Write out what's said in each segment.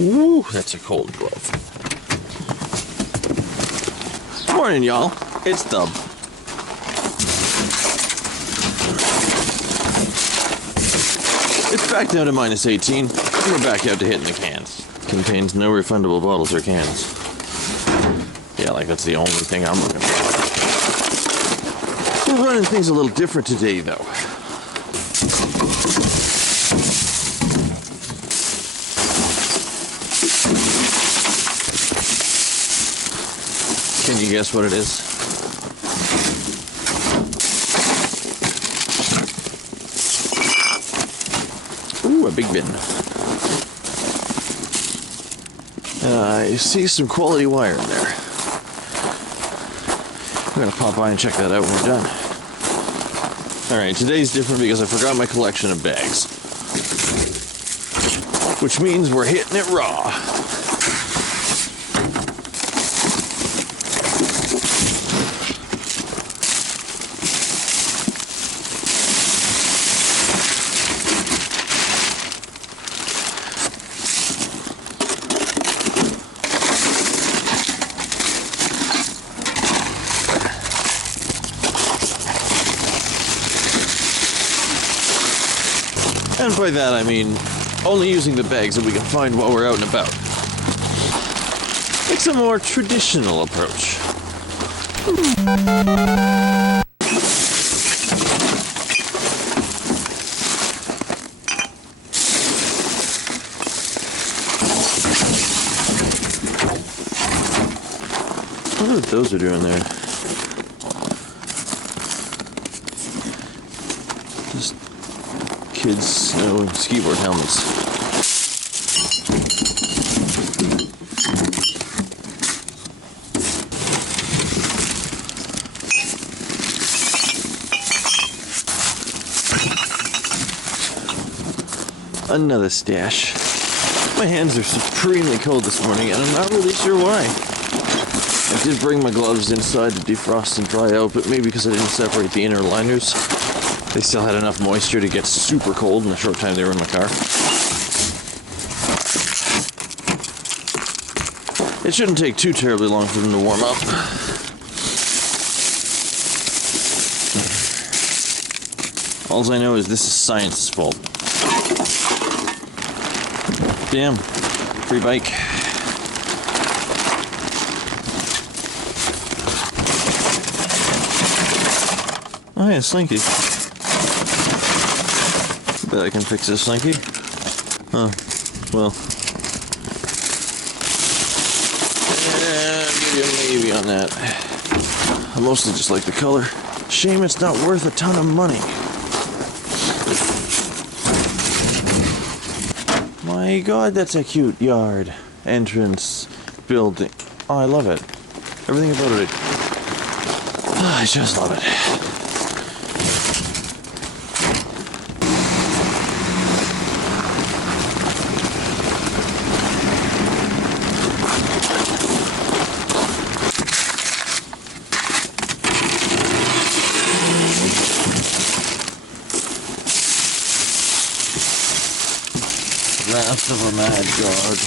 Woo, that's a cold glove. Morning, y'all. It's Thub. It's back down to minus 18, and we're back out to hitting the cans. Contains no refundable bottles or cans. Yeah, like that's the only thing I'm looking for. We're running things a little different today, though. Can you guess what it is? Ooh, a big bin. I see some quality wire in there. I'm gonna pop by and check that out when we're done. Alright, today's different because I forgot my collection of bags. Which means we're hitting it raw. And by that I mean only using the bags that we can find while we're out and about. It's a more traditional approach. I wonder what those are doing there. Just kids' snow and skateboard helmets. Another stash. My hands are supremely cold this morning, and I'm not really sure why. I did bring my gloves inside to defrost and dry out, but maybe because I didn't separate the inner liners. They still had enough moisture to get super cold in the short time they were in my car. It shouldn't take too terribly long for them to warm up. All I know is this is science's fault. Damn, free bike. Oh yeah, Slinky. Bet I can fix this, Slinky. Huh, well. I'll give you a maybe on that. I mostly just like the color. Shame it's not worth a ton of money. My God, that's a cute yard. Entrance, building. Oh, I love it. Everything about it. Oh, I just love it. Wrath of a mad god.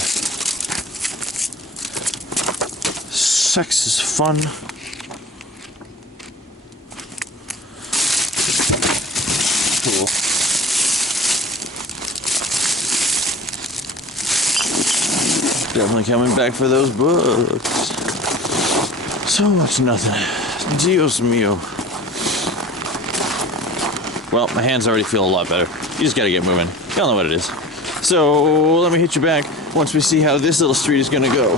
Sex is fun. Cool. Definitely coming back for those books. So much nothing. Dios mio. Well, my hands already feel a lot better. You just gotta get moving. Y'all know what it is. So, let me hit you back once we see how this little street is gonna go.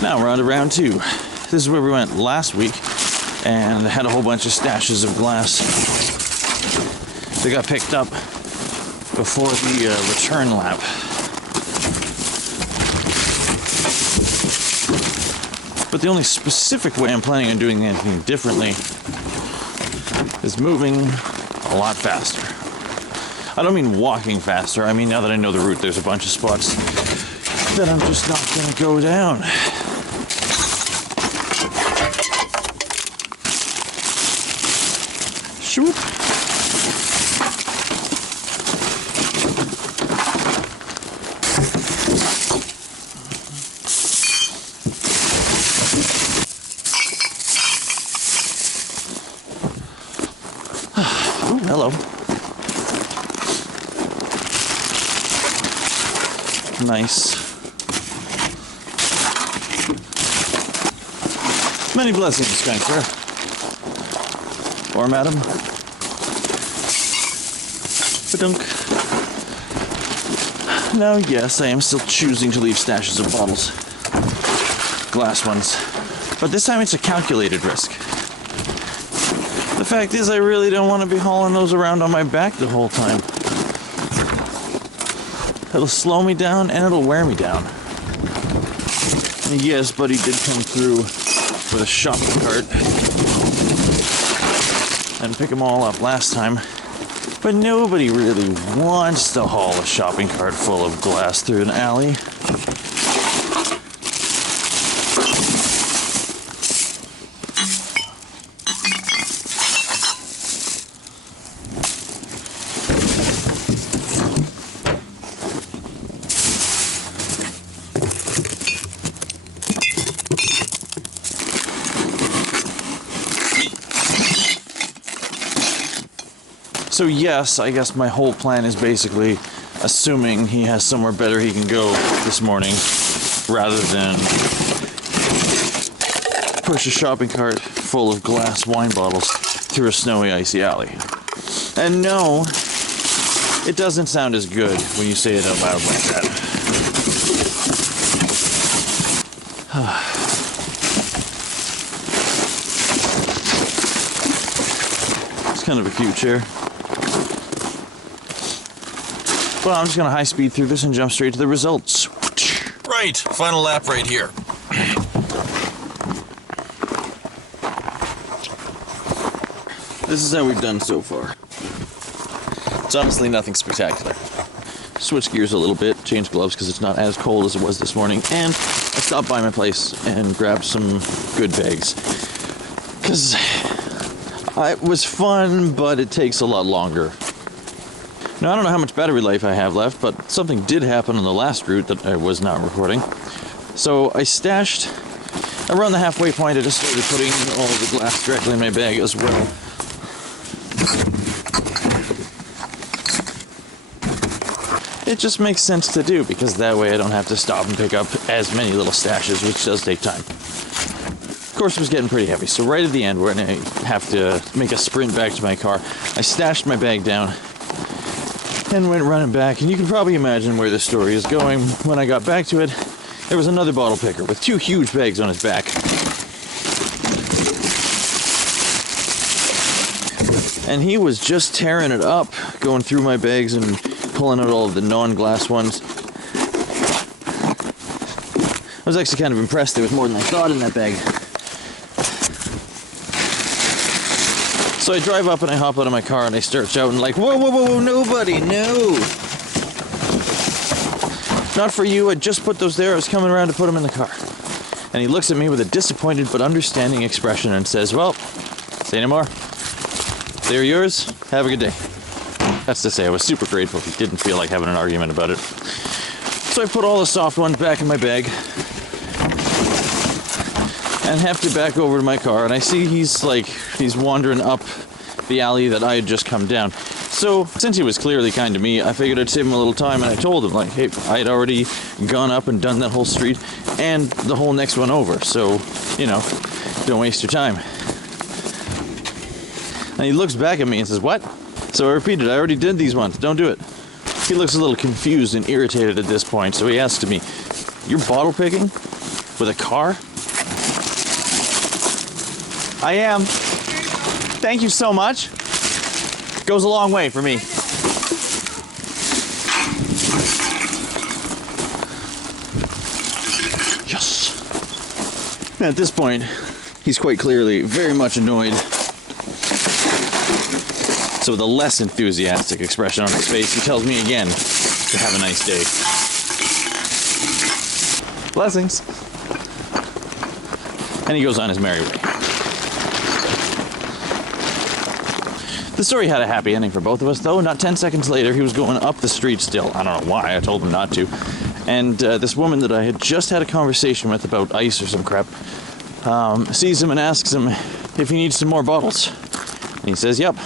Now we're on to round 2. This is where we went last week and had a whole bunch of stashes of glass. They got picked up before the return lap. But the only specific way I'm planning on doing anything differently is moving a lot faster. I don't mean walking faster. I mean, now that I know the route, there's a bunch of spots that I'm just not going to go down. Shoop. Nice. Many blessings, kind sir. Or madam. Ba-dunk. Now, yes, I am still choosing to leave stashes of bottles. Glass ones. But this time it's a calculated risk. The fact is, I really don't want to be hauling those around on my back the whole time. It'll slow me down and it'll wear me down. And yes, Buddy did come through with a shopping cart and pick them all up last time. But nobody really wants to haul a shopping cart full of glass through an alley. So yes, I guess my whole plan is basically assuming he has somewhere better he can go this morning rather than push a shopping cart full of glass wine bottles through a snowy, icy alley. And no, it doesn't sound as good when you say it out loud like that. It's kind of a cute chair. Well, I'm just going to high speed through this and jump straight to the results. Right, final lap right here. This is how we've done so far. It's honestly nothing spectacular. Switch gears a little bit, change gloves because it's not as cold as it was this morning, and I stopped by my place and grabbed some good bags. Because it was fun, but it takes a lot longer. Now, I don't know how much battery life I have left, but something did happen on the last route that I was not recording. So I stashed, around the halfway point, I just started putting all the glass directly in my bag as well. It just makes sense to do, because that way I don't have to stop and pick up as many little stashes, which does take time. Of course, it was getting pretty heavy, so right at the end, when I have to make a sprint back to my car, I stashed my bag down and went running back, and you can probably imagine where this story is going. When I got back to it, there was another bottle picker with 2 huge bags on his back. And he was just tearing it up, going through my bags and pulling out all of the non-glass ones. I was actually kind of impressed. There was more than I thought in that bag. So I drive up and I hop out of my car and I start shouting like, whoa, whoa, whoa, whoa, nobody, no! Not for you, I just put those there, I was coming around to put them in the car. And he looks at me with a disappointed but understanding expression and says, well, say no more. They're yours, have a good day. That's to say, I was super grateful he didn't feel like having an argument about it. So I put all the soft ones back in my bag and hefted back over to my car, and I see he's wandering up the alley that I had just come down. So since he was clearly kind to me, I figured I'd save him a little time, and I told him, like, hey, I had already gone up and done that whole street and the whole next one over, so, you know, don't waste your time. And he looks back at me and says, what? So I repeated, I already did these ones, don't do it. He looks a little confused and irritated at this point, so he asks me, you're bottle picking? With a car? I am. Thank you so much. Goes a long way for me. Yes. And at this point, he's quite clearly very much annoyed. So with a less enthusiastic expression on his face, he tells me again to have a nice day. Blessings. And he goes on his merry way. The story had a happy ending for both of us, though. Not 10 seconds later, he was going up the street still. I don't know why, I told him not to. And this woman that I had just had a conversation with about ice or some crap sees him and asks him if he needs some more bottles. And he says, yep.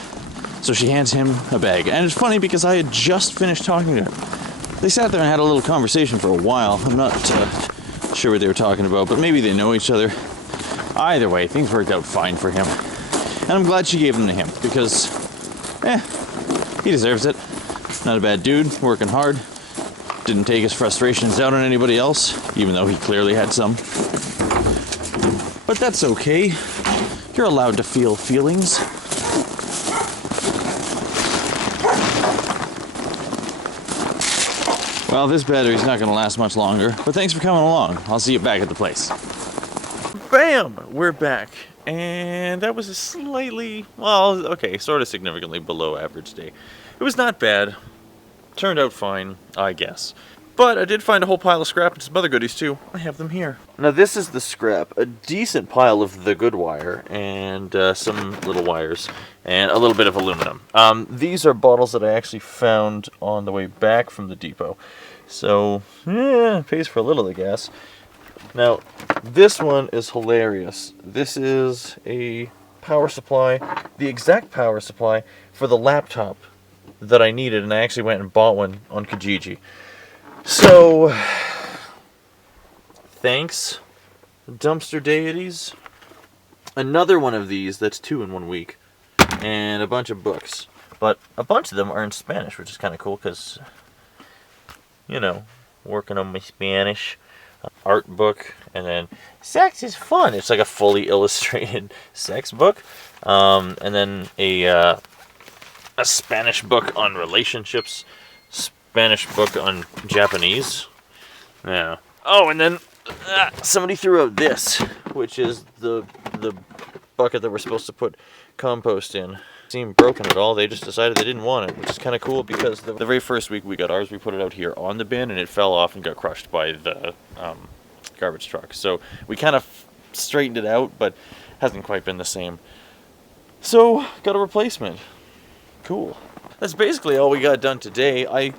So she hands him a bag. And it's funny because I had just finished talking to her. They sat there and had a little conversation for a while. I'm not sure what they were talking about, but maybe they know each other. Either way, things worked out fine for him. And I'm glad she gave them to him, because, he deserves it. Not a bad dude, working hard. Didn't take his frustrations out on anybody else, even though he clearly had some. But that's okay. You're allowed to feel feelings. Well, this battery's not going to last much longer, but thanks for coming along. I'll see you back at the place. Bam! We're back. And that was a slightly, well, okay, sort of significantly below average day. It was not bad. Turned out fine, I guess. But I did find a whole pile of scrap and some other goodies too. I have them here. Now this is the scrap. A decent pile of the good wire and some little wires and a little bit of aluminum. These are bottles that I actually found on the way back from the depot. So, pays for a little, I guess. Now, this one is hilarious. This is a power supply, the exact power supply for the laptop that I needed, and I actually went and bought one on Kijiji. So, thanks, dumpster deities. Another one of these that's 2 in 1 week, and a bunch of books. But a bunch of them are in Spanish, which is kind of cool because, you know, working on my Spanish. Art book, and then sex is fun. It's like a fully illustrated sex book, and then a Spanish book on relationships, Spanish book on Japanese. Yeah. Oh, and then somebody threw out this, which is the bucket that we're supposed to put compost in. Seemed broken at all. They just decided they didn't want it, which is kind of cool because the very first week we got ours, we put it out here on the bin and it fell off and got crushed by the garbage truck. So we kind of straightened it out, but hasn't quite been the same. So got a replacement. Cool. That's basically all we got done today. I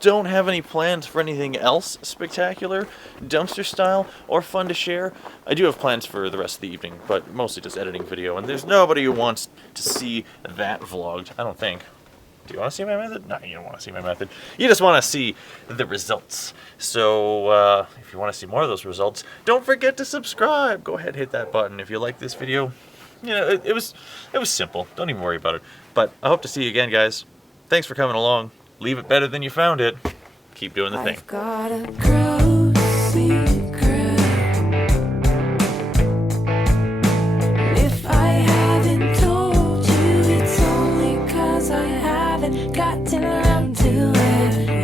don't have any plans for anything else spectacular, dumpster style, or fun to share. I do have plans for the rest of the evening, but mostly just editing video, and there's nobody who wants to see that vlogged, I don't think. Do you want to see my method? No, you don't want to see my method. You just want to see the results. So, if you want to see more of those results, don't forget to subscribe. Go ahead, hit that button. If you like this video, you know, it was simple. Don't even worry about it. But I hope to see you again, guys. Thanks for coming along. Leave it better than you found it. Keep doing the thing. I've got a gross secret. If I haven't told you, it's only 'cause I haven't gotten around to it.